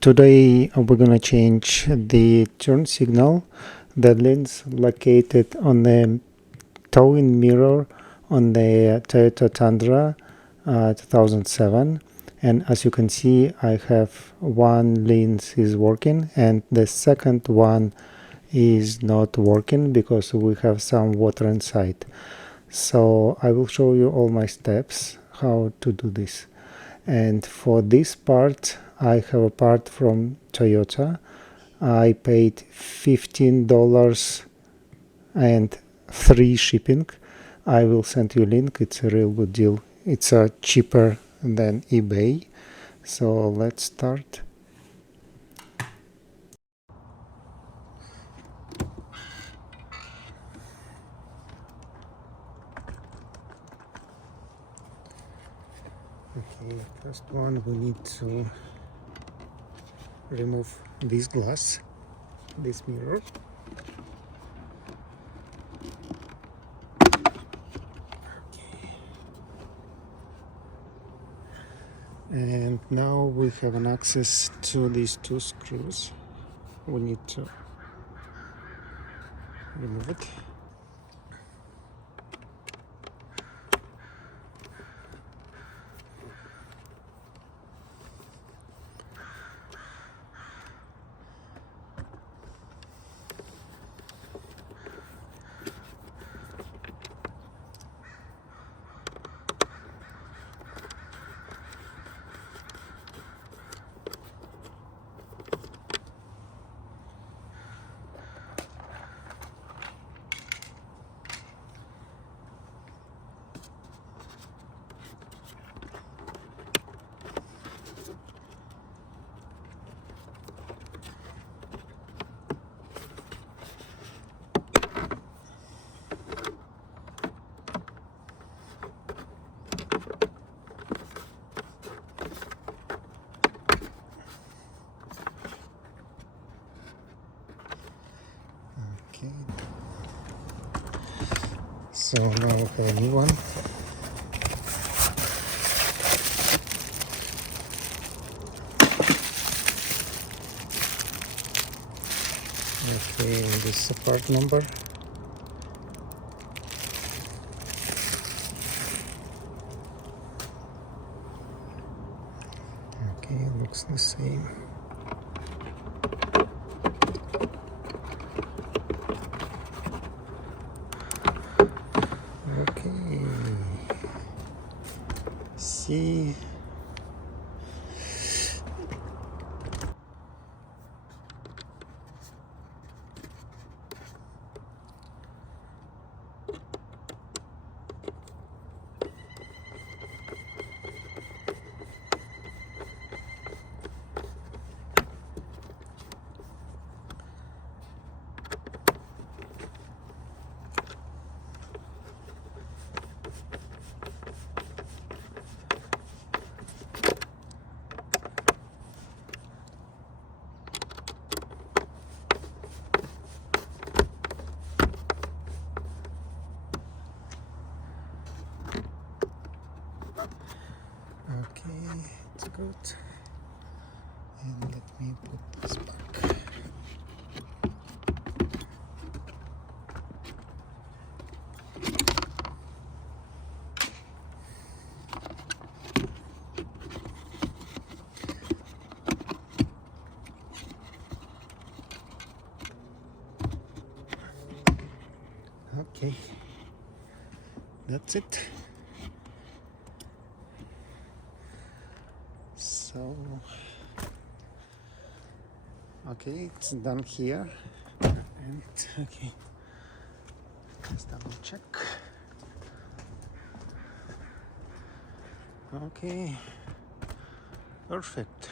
Today we're gonna change the turn signal, the lens located on the towing mirror on the Toyota Tundra 2007. And as you can see, I have one lens is working and the second one is not working because we have some water inside. So I will show you all my steps how to do this. And for this part, I have a part from Toyota. I paid $15 and free shipping. I will send you a link. It's a real good deal. It's cheaper than eBay. So let's start. Okay, first one, we need to remove this glass, this mirror. And now we have an access to these two screws. We need to remove it. Okay. So now we have a new one. Okay, and this is the part number. Okay, looks the same. Okay. See. Okay, it's good. And let me put this back. Okay, that's it. So, okay, it's done here. And okay, let's double check. Okay, perfect.